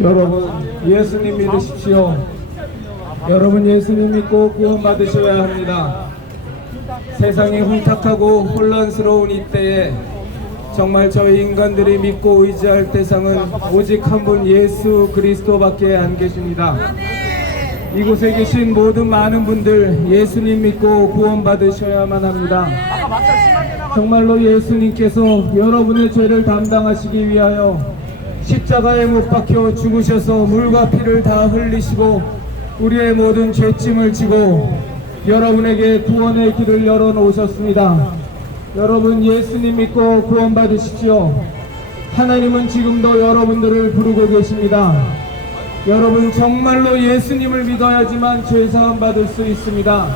여러분, 예수님 믿으십시오. 여러분, 예수님 믿고 구원받으셔야 합니다. 세상이 혼탁하고 혼란스러운 이때에 정말 저희 인간들이 믿고 의지할 대상은 오직 한 분 예수 그리스도밖에 안 계십니다. 이곳에 계신 모든 많은 분들 예수님 믿고 구원받으셔야만 합니다. 정말로 예수님께서 여러분의 죄를 담당하시기 위하여 십자가에 못 박혀 죽으셔서 물과 피를 다 흘리시고 우리의 모든 죄짐을 지고 여러분에게 구원의 길을 열어놓으셨습니다. 여러분, 예수님 믿고 구원받으십시오. 하나님은 지금도 여러분들을 부르고 계십니다. 여러분, 정말로 예수님을 믿어야지만 죄사함 받을 수 있습니다.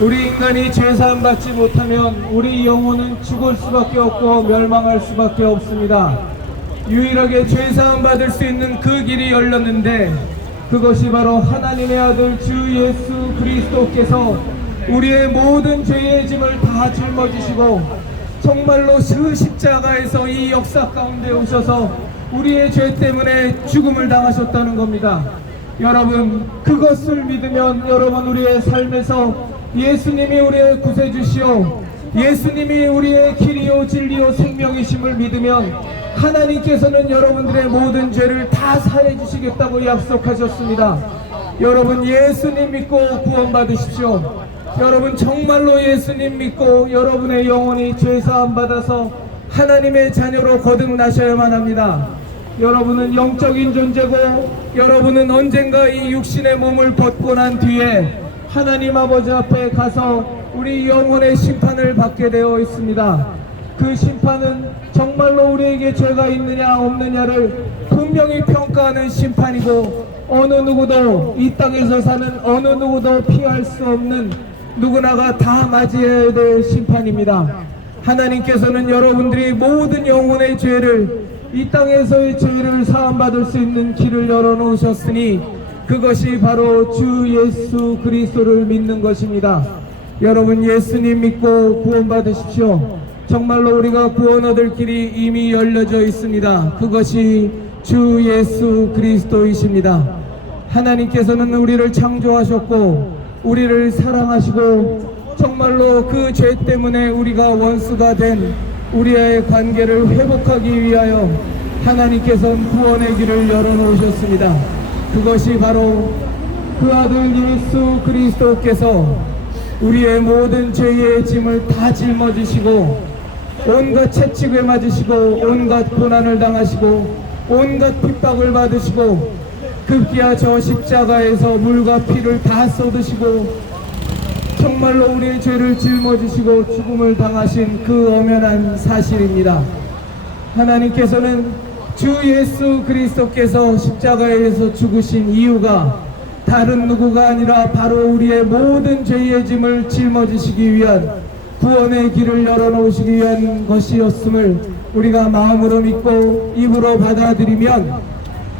우리 인간이 죄사함 받지 못하면 우리 영혼은 죽을 수밖에 없고 멸망할 수밖에 없습니다. 유일하게 죄사함 받을 수 있는 그 길이 열렸는데 그것이 바로 하나님의 아들 주 예수 그리스도께서 우리의 모든 죄의 짐을 다 짊어지시고 정말로 그 십자가에서 이 역사 가운데 오셔서 우리의 죄 때문에 죽음을 당하셨다는 겁니다. 여러분, 그것을 믿으면 여러분 우리의 삶에서 예수님이 우리의 구세주시오, 예수님이 우리의 길이요 진리요 생명이심을 믿으면 하나님께서는 여러분들의 모든 죄를 다 사해 주시겠다고 약속하셨습니다. 여러분, 예수님 믿고 구원받으십시오. 여러분, 정말로 예수님 믿고 여러분의 영혼이 죄사함 받아서 하나님의 자녀로 거듭나셔야만 합니다. 여러분은 영적인 존재고 여러분은 언젠가 이 육신의 몸을 벗고 난 뒤에 하나님 아버지 앞에 가서 우리 영혼의 심판을 받게 되어 있습니다. 그 심판은 정말로 우리에게 죄가 있느냐 없느냐를 분명히 평가하는 심판이고 어느 누구도 이 땅에서 사는 어느 누구도 피할 수 없는 누구나가 다 맞이해야 될 심판입니다. 하나님께서는 여러분들이 모든 영혼의 죄를 이 땅에서의 죄를 사함받을 수 있는 길을 열어놓으셨으니 그것이 바로 주 예수 그리스도를 믿는 것입니다. 여러분, 예수님 믿고 구원받으십시오. 정말로 우리가 구원 얻을 길이 이미 열려져 있습니다. 그것이 주 예수 그리스도이십니다. 하나님께서는 우리를 창조하셨고 우리를 사랑하시고 정말로 그 죄 때문에 우리가 원수가 된 우리의 관계를 회복하기 위하여 하나님께서는 구원의 길을 열어놓으셨습니다. 그것이 바로 그 아들 예수 그리스도께서 우리의 모든 죄의 짐을 다 짊어지시고 온갖 채찍을 맞으시고 온갖 고난을 당하시고 온갖 핍박을 받으시고 급기야 저 십자가에서 물과 피를 다 쏟으시고 정말로 우리의 죄를 짊어지시고 죽음을 당하신 그 엄연한 사실입니다. 하나님께서는 주 예수 그리스도께서 십자가에서 죽으신 이유가 다른 누구가 아니라 바로 우리의 모든 죄의 짐을 짊어지시기 위한 구원의 길을 열어놓으시기 위한 것이었음을 우리가 마음으로 믿고 입으로 받아들이면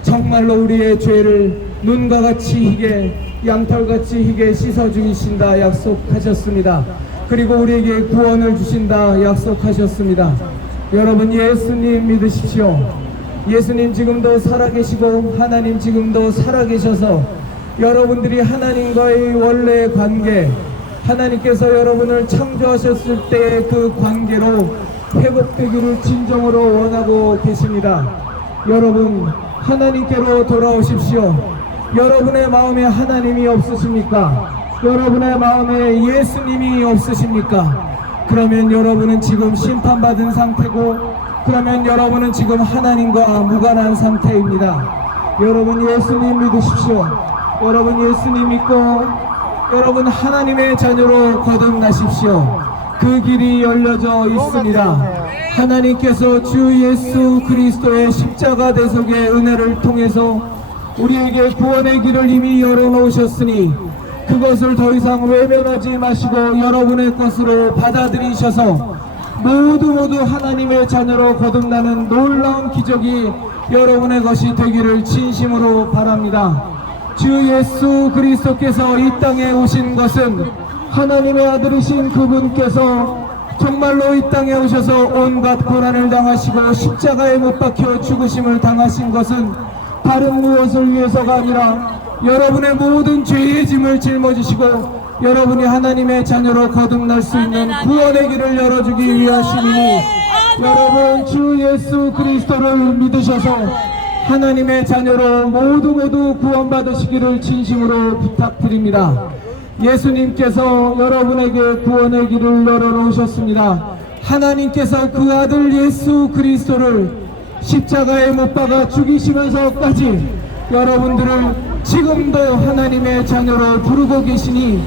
정말로 우리의 죄를 눈과 같이 희게 양털같이 희게 씻어 주신다 약속하셨습니다. 그리고 우리에게 구원을 주신다 약속하셨습니다. 여러분, 예수님 믿으십시오. 예수님 지금도 살아계시고 하나님 지금도 살아계셔서 여러분들이 하나님과의 원래 관계, 하나님께서 여러분을 창조하셨을 때의 그 관계로 회복되기를 진정으로 원하고 계십니다. 여러분, 하나님께로 돌아오십시오. 여러분의 마음에 하나님이 없으십니까? 여러분의 마음에 예수님이 없으십니까? 그러면 여러분은 지금 심판받은 상태고 그러면 여러분은 지금 하나님과 무관한 상태입니다. 여러분, 예수님 믿으십시오. 여러분, 예수님 믿고 여러분 하나님의 자녀로 거듭나십시오. 그 길이 열려져 있습니다. 하나님께서 주 예수 그리스도의 십자가 대속의 은혜를 통해서 우리에게 구원의 길을 이미 열어놓으셨으니 그것을 더 이상 외면하지 마시고 여러분의 것으로 받아들이셔서 모두 하나님의 자녀로 거듭나는 놀라운 기적이 여러분의 것이 되기를 진심으로 바랍니다. 주 예수 그리스도께서 이 땅에 오신 것은 하나님의 아들이신 그분께서 정말로 이 땅에 오셔서 온갖 고난을 당하시고 십자가에 못 박혀 죽으심을 당하신 것은 다른 무엇을 위해서가 아니라 여러분의 모든 죄의 짐을 짊어지시고 여러분이 하나님의 자녀로 거듭날 수 있는 구원의 길을 열어주기 위하심이니 여러분 주 예수 그리스도를 믿으셔서 하나님의 자녀로 모두 구원받으시기를 진심으로 부탁드립니다. 예수님께서 여러분에게 구원의 길을 열어놓으셨습니다. 하나님께서 그 아들 예수 그리스도를 십자가에 못 박아 죽이시면서까지 여러분들을 지금도 하나님의 자녀로 부르고 계시니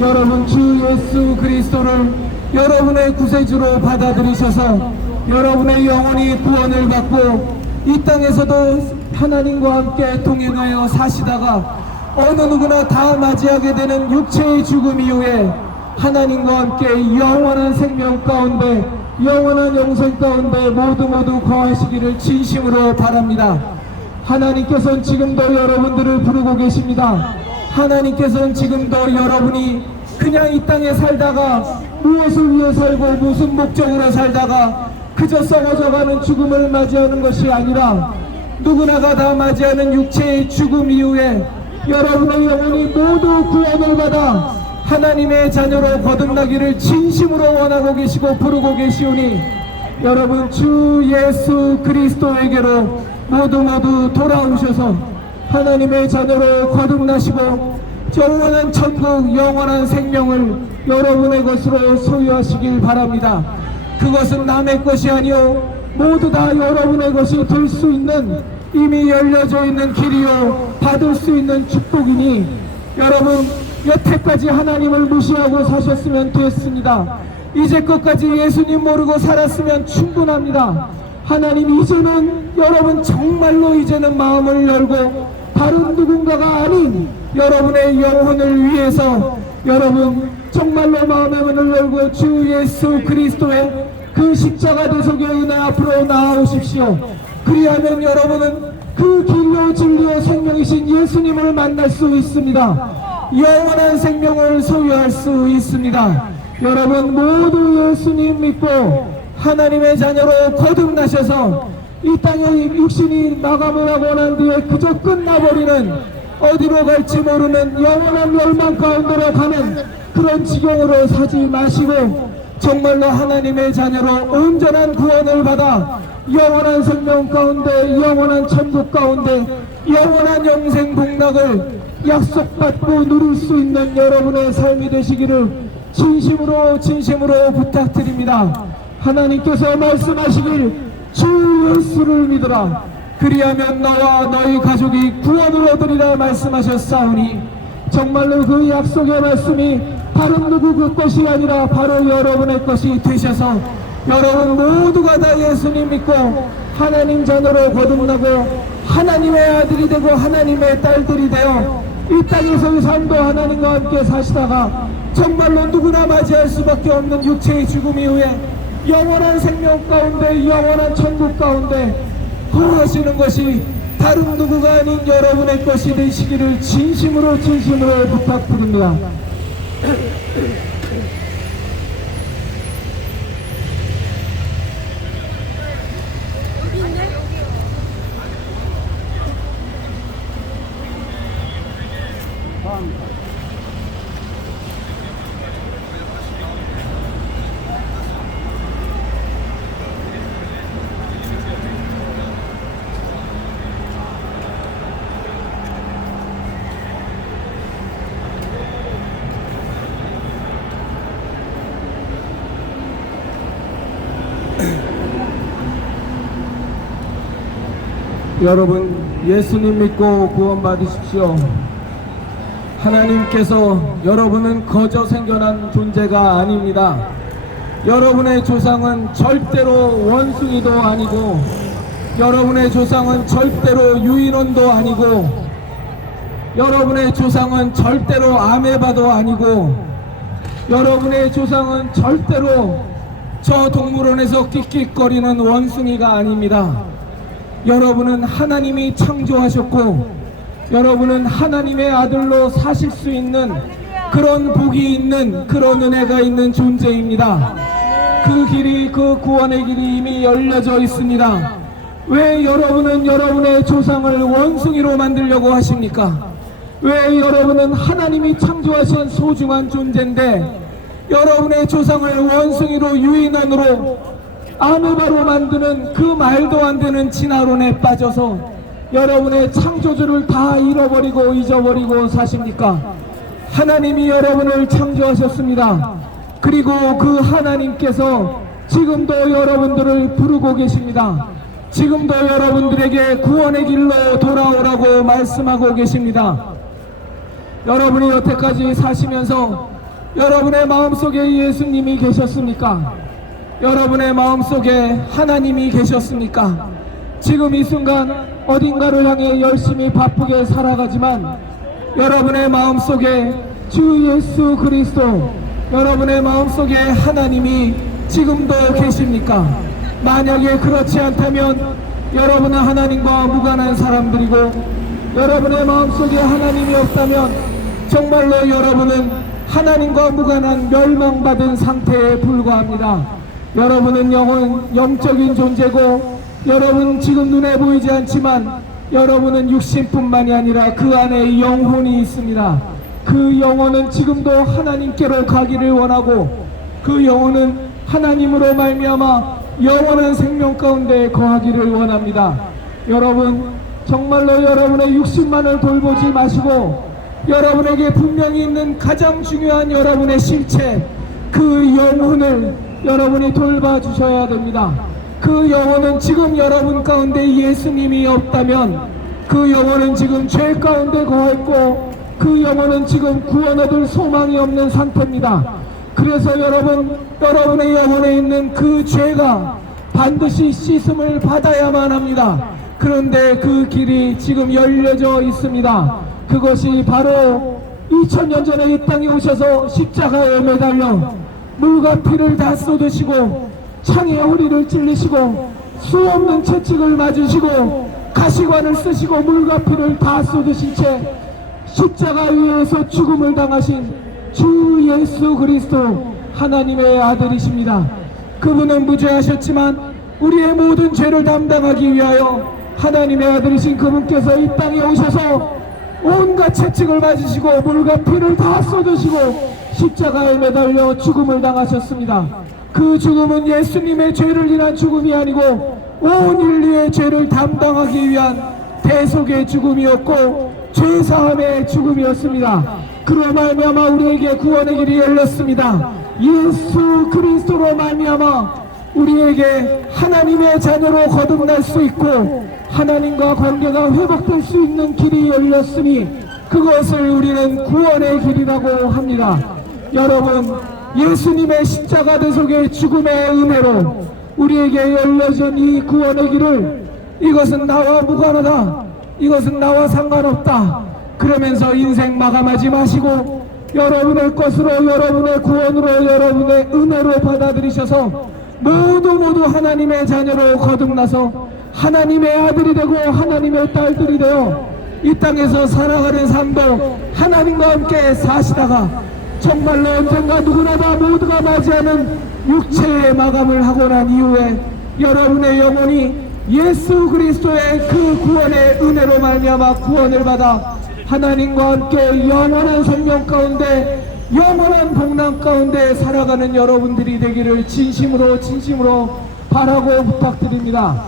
여러분 주 예수 그리스도를 여러분의 구세주로 받아들이셔서 여러분의 영혼이 구원을 받고 이 땅에서도 하나님과 함께 동행하여 사시다가 어느 누구나 다 맞이하게 되는 육체의 죽음 이후에 하나님과 함께 영원한 생명 가운데 영원한 영생 가운데 모두 거하시기를 진심으로 바랍니다. 하나님께서는 지금도 여러분들을 부르고 계십니다. 하나님께서는 지금도 여러분이 그냥 이 땅에 살다가 무엇을 위해 살고 무슨 목적으로 살다가 그저 썩어져가는 죽음을 맞이하는 것이 아니라 누구나가 다 맞이하는 육체의 죽음 이후에 여러분의 영혼이 모두 구원을 받아 하나님의 자녀로 거듭나기를 진심으로 원하고 계시고 부르고 계시오니 여러분 주 예수 그리스도에게로 모두 돌아오셔서 하나님의 자녀로 거듭나시고 영원한 천국 영원한 생명을 여러분의 것으로 소유하시길 바랍니다. 그것은 남의 것이 아니요 모두 다 여러분의 것이 될 수 있는 이미 열려져 있는 길이요 받을 수 있는 축복이니 여러분 여태까지 하나님을 무시하고 사셨으면 됐습니다. 이제껏까지 예수님 모르고 살았으면 충분합니다. 하나님 이제는 여러분 정말로 이제는 마음을 열고 다른 누군가가 아닌 여러분의 영혼을 위해서 여러분 정말로 마음의 문을 열고 주 예수 그리스도의 그 십자가 대속의 은혜 앞으로 나아오십시오. 그리하면 여러분은 그 길로 진리요 생명이신 예수님을 만날 수 있습니다. 영원한 생명을 소유할 수 있습니다. 여러분 모두 예수님 믿고 하나님의 자녀로 거듭나셔서 이 땅에 육신이 마감을 하고 난 뒤에 그저 끝나버리는 어디로 갈지 모르는 영원한 멸망 가운데로 가는 그런 지경으로 사지 마시고 정말로 하나님의 자녀로 온전한 구원을 받아 영원한 생명 가운데 영원한 천국 가운데 영원한 영생 복락을 약속받고 누릴 수 있는 여러분의 삶이 되시기를 진심으로 부탁드립니다. 하나님께서 말씀하시길 주 예수를 믿으라 그리하면 너와 너희 가족이 구원을 얻으리라 말씀하셨사오니 정말로 그 약속의 말씀이 다른 누구 그 것이 아니라 바로 여러분의 것이 되셔서 여러분 모두가 다 예수님 믿고 하나님 자녀로 거듭나고 하나님의 아들이 되고 하나님의 딸들이 되어 이 땅에서의 삶도 하나님과 함께 사시다가 정말로 누구나 맞이할 수밖에 없는 육체의 죽음 이후에 영원한 생명 가운데 영원한 천국 가운데 거하시는 것이 다른 누구가 아닌 여러분의 것이 되시기를 진심으로 부탁드립니다. 여러분 예수님 믿고 구원 받으십시오. 하나님께서 여러분은 거저 생겨난 존재가 아닙니다. 여러분의 조상은 절대로 원숭이도 아니고 여러분의 조상은 절대로 유인원도 아니고 여러분의 조상은 절대로 아메바도 아니고 여러분의 조상은 절대로 저 동물원에서 끽끽거리는 원숭이가 아닙니다. 여러분은 하나님이 창조하셨고 여러분은 하나님의 아들로 사실 수 있는 그런 복이 있는 그런 은혜가 있는 존재입니다. 그 길이 그 구원의 길이 이미 열려져 있습니다. 왜 여러분은 여러분의 조상을 원숭이로 만들려고 하십니까? 왜 여러분은 하나님이 창조하신 소중한 존재인데 여러분의 조상을 원숭이로 유인원으로 아메바로 만드는 그 말도 안 되는 진화론에 빠져서 여러분의 창조주를 다 잃어버리고 잊어버리고 사십니까? 하나님이 여러분을 창조하셨습니다. 그리고 그 하나님께서 지금도 여러분들을 부르고 계십니다. 지금도 여러분들에게 구원의 길로 돌아오라고 말씀하고 계십니다. 여러분이 여태까지 사시면서 여러분의 마음속에 예수님이 계셨습니까? 여러분의 마음속에 하나님이 계셨습니까? 지금 이 순간 어딘가를 향해 열심히 바쁘게 살아가지만 여러분의 마음속에 주 예수 그리스도, 여러분의 마음속에 하나님이 지금도 계십니까? 만약에 그렇지 않다면 여러분은 하나님과 무관한 사람들이고, 여러분의 마음속에 하나님이 없다면 정말로 여러분은 하나님과 무관한 멸망받은 상태에 불과합니다. 여러분은 영적인 존재고, 여러분 지금 눈에 보이지 않지만 여러분은 육신뿐만이 아니라 그 안에 영혼이 있습니다. 그 영혼은 지금도 하나님께로 가기를 원하고, 그 영혼은 하나님으로 말미암아 영원한 생명 가운데 거하기를 원합니다. 여러분 정말로 여러분의 육신만을 돌보지 마시고 여러분에게 분명히 있는 가장 중요한 여러분의 실체, 그 영혼을 여러분이 돌봐주셔야 됩니다. 그 영혼은 지금 여러분 가운데 예수님이 없다면 그 영혼은 지금 죄 가운데 거했고, 그 영혼은 지금 구원 얻을 소망이 없는 상태입니다. 그래서 여러분의 영혼에 있는 그 죄가 반드시 씻음을 받아야만 합니다. 그런데 그 길이 지금 열려져 있습니다. 그것이 바로 2000년 전에 이 땅에 오셔서 십자가에 매달려 물과 피를 다 쏟으시고 창에 허리를 찔리시고 수없는 채찍을 맞으시고 가시관을 쓰시고 물과 피를 다 쏟으신 채 십자가 위에서 죽음을 당하신 주 예수 그리스도, 하나님의 아들이십니다. 그분은 무죄하셨지만 우리의 모든 죄를 담당하기 위하여 하나님의 아들이신 그분께서 이 땅에 오셔서 온갖 채찍을 맞으시고 물과 피를 다 쏟으시고 십자가에 매달려 죽음을 당하셨습니다. 그 죽음은 예수님의 죄를 인한 죽음이 아니고 온 인류의 죄를 담당하기 위한 대속의 죽음이었고 죄사함의 죽음이었습니다. 그로 말미암아 우리에게 구원의 길이 열렸습니다. 예수 그리스도로 말미암아 우리에게 하나님의 자녀로 거듭날 수 있고 하나님과 관계가 회복될 수 있는 길이 열렸으니 그것을 우리는 구원의 길이라고 합니다. 여러분, 예수님의 십자가 대속의 죽음의 은혜로 우리에게 열려진 이 구원의 길을, 이것은 나와 무관하다, 이것은 나와 상관없다 그러면서 인생 마감하지 마시고 여러분의 것으로, 여러분의 구원으로, 여러분의 은혜로 받아들이셔서 모두 하나님의 자녀로 거듭나서 하나님의 아들이 되고 하나님의 딸들이 되어 이 땅에서 살아가는 삶도 하나님과 함께 사시다가 정말로 언젠가 누구나 다 모두가 맞이하는 육체의 마감을 하고 난 이후에 여러분의 영혼이 예수 그리스도의 그 구원의 은혜로 말미암아 구원을 받아 하나님과 함께 영원한 생명 가운데, 영원한 복락 가운데 살아가는 여러분들이 되기를 진심으로 바라고 부탁드립니다.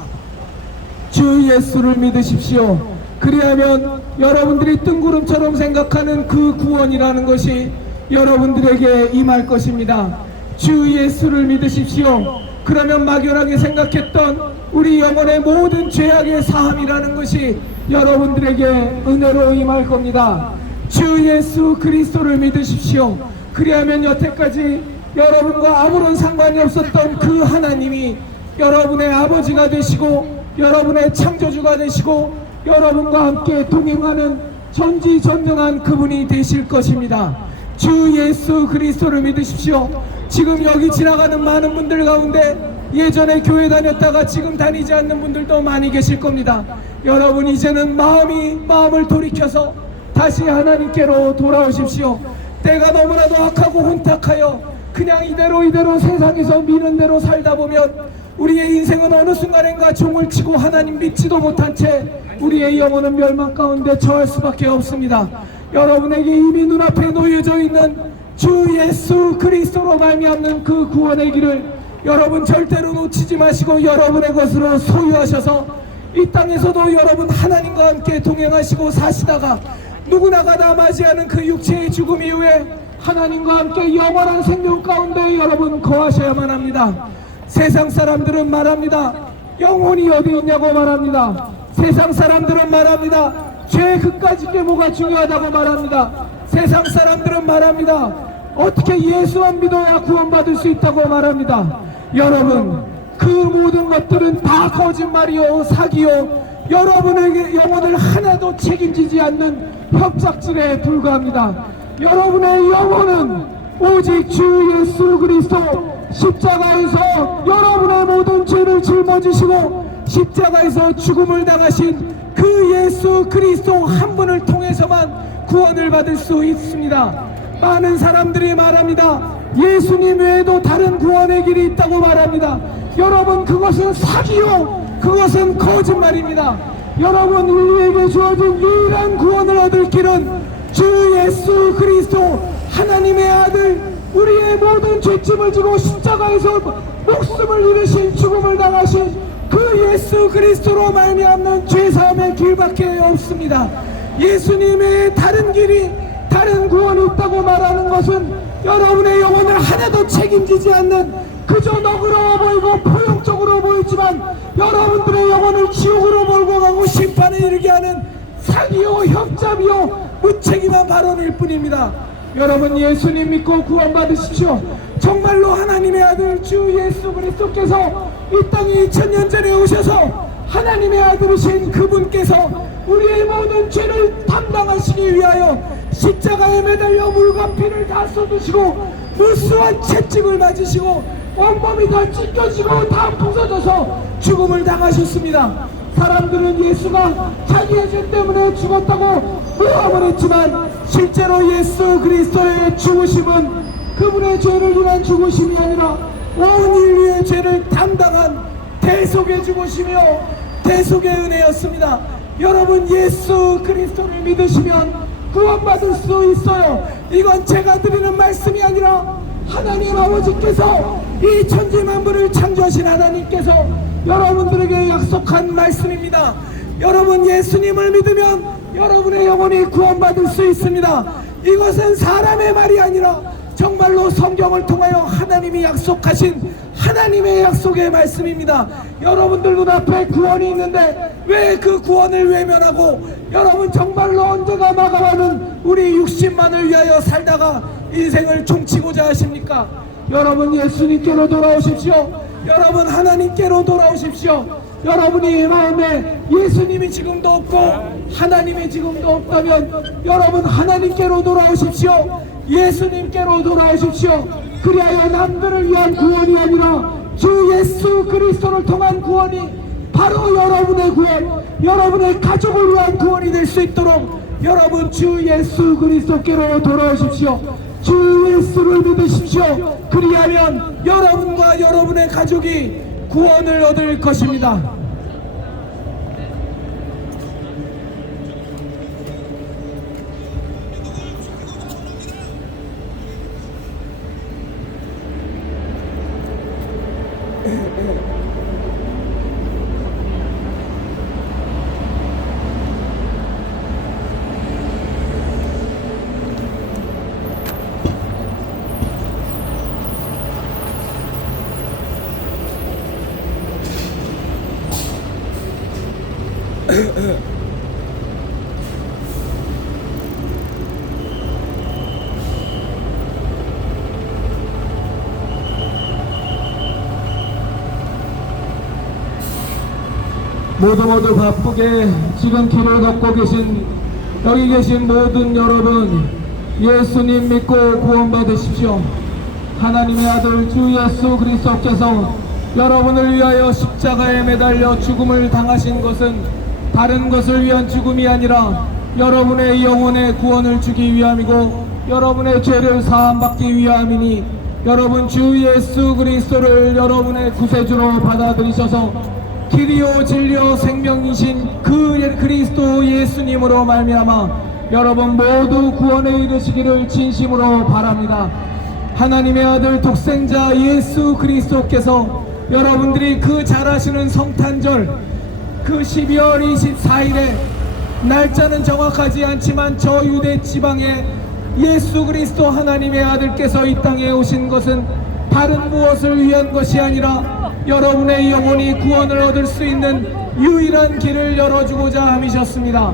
주 예수를 믿으십시오. 그리하면 여러분들이 뜬구름처럼 생각하는 그 구원이라는 것이 여러분들에게 임할 것입니다. 주 예수를 믿으십시오. 그러면 막연하게 생각했던 우리 영혼의 모든 죄악의 사함이라는 것이 여러분들에게 은혜로 임할 겁니다. 주 예수 그리스도를 믿으십시오. 그리하면 여태까지 여러분과 아무런 상관이 없었던 그 하나님이 여러분의 아버지가 되시고 여러분의 창조주가 되시고 여러분과 함께 동행하는 전지전능한 그분이 되실 것입니다. 주 예수 그리스도를 믿으십시오. 지금 여기 지나가는 많은 분들 가운데 예전에 교회 다녔다가 지금 다니지 않는 분들도 많이 계실 겁니다. 여러분 이제는 마음을 돌이켜서 다시 하나님께로 돌아오십시오. 때가 너무나도 악하고 혼탁하여 그냥 이대로 세상에서 미는 대로 살다 보면 우리의 인생은 어느 순간인가 종을 치고 하나님 믿지도 못한 채 우리의 영혼은 멸망 가운데 처할 수밖에 없습니다. 여러분에게 이미 눈앞에 놓여져 있는 주 예수 그리스도로 말미암는 그 구원의 길을 여러분 절대로 놓치지 마시고 여러분의 것으로 소유하셔서 이 땅에서도 여러분 하나님과 함께 동행하시고 사시다가 누구나가 다 맞이하는 그 육체의 죽음 이후에 하나님과 함께 영원한 생명 가운데 여러분 거하셔야만 합니다. 세상 사람들은 말합니다. 영혼이 어디 있냐고 말합니다. 세상 사람들은 말합니다. 죄 그까짓 게 뭐가 중요하다고 말합니다. 세상 사람들은 말합니다. 어떻게 예수만 믿어야 구원받을 수 있다고 말합니다. 여러분, 그 모든 것들은 다 거짓말이요 사기요 여러분에게 영혼을 하나도 책임지지 않는 협작질에 불과합니다. 여러분의 영혼은 오직 주 예수 그리스도 십자가에서 여러분의 모든 죄를 짊어지시고 십자가에서 죽음을 당하신 그 예수 그리스도 한 분을 통해서만 구원을 받을 수 있습니다. 많은 사람들이 말합니다. 예수님 외에도 다른 구원의 길이 있다고 말합니다. 여러분, 그것은 사기요 그것은 거짓말입니다. 여러분, 우리에게 주어진 유일한 구원을 얻을 길은 주 예수 그리스도 하나님의 아들, 우리의 모든 죄짐을 지고 십자가에서 목숨을 잃으신 죽음을 당하신 그 예수 그리스도로 말미암는 죄사함의 길밖에 없습니다. 예수님의 다른 길이 다른 구원이 있다고 말하는 것은 여러분의 영혼을 하나도 책임지지 않는 그저 너그러워 보이고 포용적으로 보이지만 여러분들의 영혼을 지옥으로 몰고 가고 심판에 이르게 하는 사기요 협잡이요 무책임한 발언일 뿐입니다. 여러분, 예수님 믿고 구원받으십시오. 정말로 하나님의 아들 주 예수 그리스도께서 이 땅에 2000년 전에 오셔서 하나님의 아들이신 그분께서 우리의 모든 죄를 담당하시기 위하여 십자가에 매달려 물과 피를 다 쏟으시고 무수한 채찍을 맞으시고 온몸이 다 찢겨지고 다 부서져서 죽음을 당하셨습니다. 사람들은 예수가 자기의 죄 때문에 죽었다고 모함을 했지만 실제로 예수 그리스도의 죽으심은 그분의 죄를 위한 죽으심이 아니라 온 인류의 죄를 담당한 대속의 죽으심이요 대속의 은혜였습니다. 여러분, 예수 그리스도를 믿으시면 구원받을 수 있어요. 이건 제가 드리는 말씀이 아니라 하나님 아버지께서 이 천지만물을 창조하신 하나님께서 여러분들에게 약속한 말씀입니다. 여러분, 예수님을 믿으면 여러분의 영혼이 구원받을 수 있습니다. 이것은 사람의 말이 아니라 정말로 성경을 통하여 하나님이 약속하신 하나님의 약속의 말씀입니다. 여러분들 눈앞에 구원이 있는데 왜 그 구원을 외면하고 여러분 정말로 언제가 마감하는 우리 육신만을 위하여 살다가 인생을 종치고자 하십니까? 여러분, 예수님께로 돌아오십시오. 여러분, 하나님께로 돌아오십시오. 여러분이 마음에 예수님이 지금도 없고 하나님이 지금도 없다면 여러분 하나님께로 돌아오십시오. 예수님께로 돌아오십시오. 그리하여 남들을 위한 구원이 아니라 주 예수 그리스도를 통한 구원이 바로 여러분의 구원, 여러분의 가족을 위한 구원이 될 수 있도록 여러분 주 예수 그리스도께로 돌아오십시오. 주 예수를 믿으십시오. 그리하면 여러분과 여러분의 가족이 구원을 얻을 것입니다. 모두 바쁘게 지금 길을 걷고 계신 여기 계신 모든 여러분, 예수님 믿고 구원받으십시오. 하나님의 아들 주 예수 그리스도께서 여러분을 위하여 십자가에 매달려 죽음을 당하신 것은 다른 것을 위한 죽음이 아니라 여러분의 영혼의 구원을 주기 위함이고 여러분의 죄를 사함받기 위함이니 여러분 주 예수 그리스도를 여러분의 구세주로 받아들이셔서 길이요 진리요 생명이신 그 그리스도 예수님으로 말미암아 여러분 모두 구원에 이르시기를 진심으로 바랍니다. 하나님의 아들 독생자 예수 그리스도께서 여러분들이 그 잘 아시는 성탄절 그 12월 24일에 날짜는 정확하지 않지만 저 유대 지방에 예수 그리스도 하나님의 아들께서 이 땅에 오신 것은 다른 무엇을 위한 것이 아니라 여러분의 영혼이 구원을 얻을 수 있는 유일한 길을 열어주고자 함이셨습니다.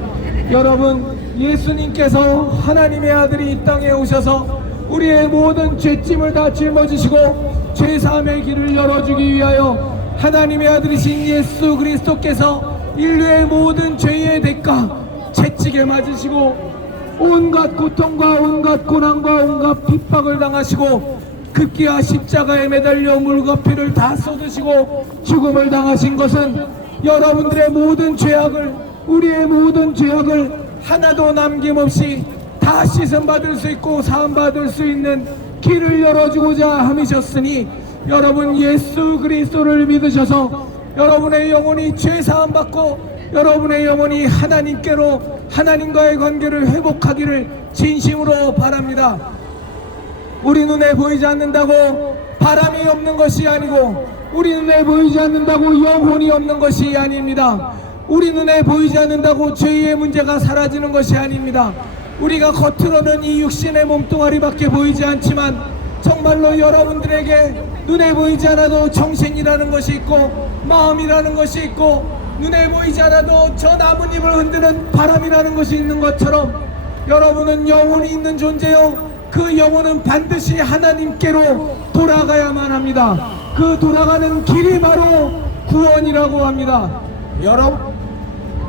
여러분 예수님께서 하나님의 아들이 이 땅에 오셔서 우리의 모든 죄짐을 다 짊어지시고 죄사함의 길을 열어주기 위하여 하나님의 아들이신 예수 그리스도께서 인류의 모든 죄의 대가 채찍에 맞으시고 온갖 고통과 온갖 고난과 온갖 핍박을 당하시고 급기야 십자가에 매달려 물과 피를 다 쏟으시고 죽음을 당하신 것은 여러분들의 모든 죄악을 우리의 모든 죄악을 하나도 남김없이 다 씻음받을 수 있고 사함받을 수 있는 길을 열어주고자 함이셨으니 여러분 예수 그리스도를 믿으셔서 여러분의 영혼이 죄사함받고 여러분의 영혼이 하나님께로 하나님과의 관계를 회복하기를 진심으로 바랍니다. 우리 눈에 보이지 않는다고 바람이 없는 것이 아니고 우리 눈에 보이지 않는다고 영혼이 없는 것이 아닙니다. 우리 눈에 보이지 않는다고 죄의 문제가 사라지는 것이 아닙니다. 우리가 겉으로는 이 육신의 몸뚱아리밖에 보이지 않지만 정말로 여러분들에게 눈에 보이지 않아도 정신이라는 것이 있고 마음이라는 것이 있고 눈에 보이지 않아도 저 나뭇잎을 흔드는 바람이라는 것이 있는 것처럼 여러분은 영혼이 있는 존재요. 그 영혼은 반드시 하나님께로 돌아가야만 합니다. 그 돌아가는 길이 바로 구원이라고 합니다.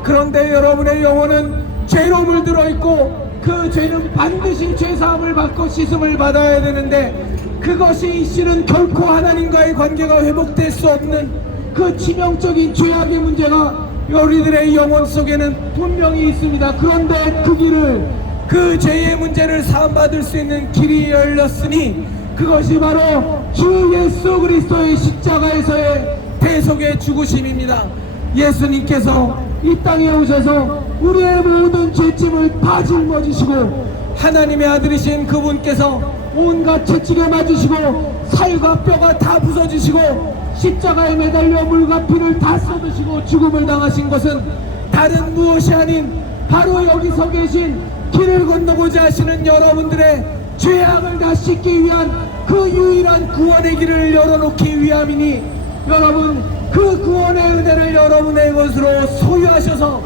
그런데 여러분의 영혼은 죄로 물들어 있고 그 죄는 반드시 죄사함을 받고 씻음을 받아야 되는데 그것이 실은 결코 하나님과의 관계가 회복될 수 없는 그 치명적인 죄악의 문제가 우리들의 영혼 속에는 분명히 있습니다. 그런데 그 길을 그 죄의 문제를 사함받을 수 있는 길이 열렸으니 그것이 바로 주 예수 그리스도의 십자가에서의 대속의 죽으심입니다. 예수님께서 이 땅에 오셔서 우리의 모든 죄짐을 다 짊어지시고 하나님의 아들이신 그분께서 온갖 채찍에 맞으시고 살과 뼈가 다 부서지시고 십자가에 매달려 물과 피를 다 쏟으시고 죽음을 당하신 것은 다른 무엇이 아닌 바로 여기서 계신 길을 건너고자 하시는 여러분들의 죄악을 다 씻기 위한 그 유일한 구원의 길을 열어놓기 위함이니 여러분 그 구원의 은혜를 여러분의 것으로 소유하셔서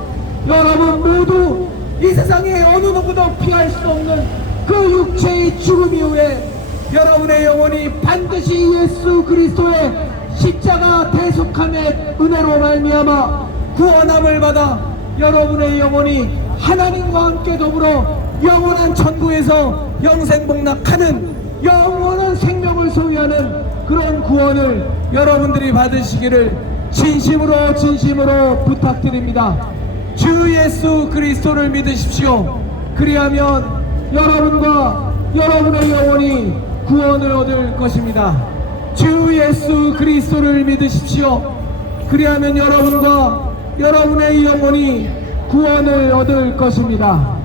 여러분 모두 이 세상에 어느 누구도 피할 수 없는 그 육체의 죽음 이후에 여러분의 영혼이 반드시 예수 그리스도의 십자가 대속함의 은혜로 말미암아 구원함을 받아 여러분의 영혼이 하나님과 함께 더불어 영원한 천국에서 영생복락하는 영원한 생명을 소유하는 그런 구원을 여러분들이 받으시기를 진심으로 부탁드립니다. 주 예수 그리스도를 믿으십시오. 그리하면 여러분과 여러분의 영혼이 구원을 얻을 것입니다. 주 예수 그리스도를 믿으십시오. 그리하면 여러분과 여러분의 영혼이 구원을 얻을 것입니다.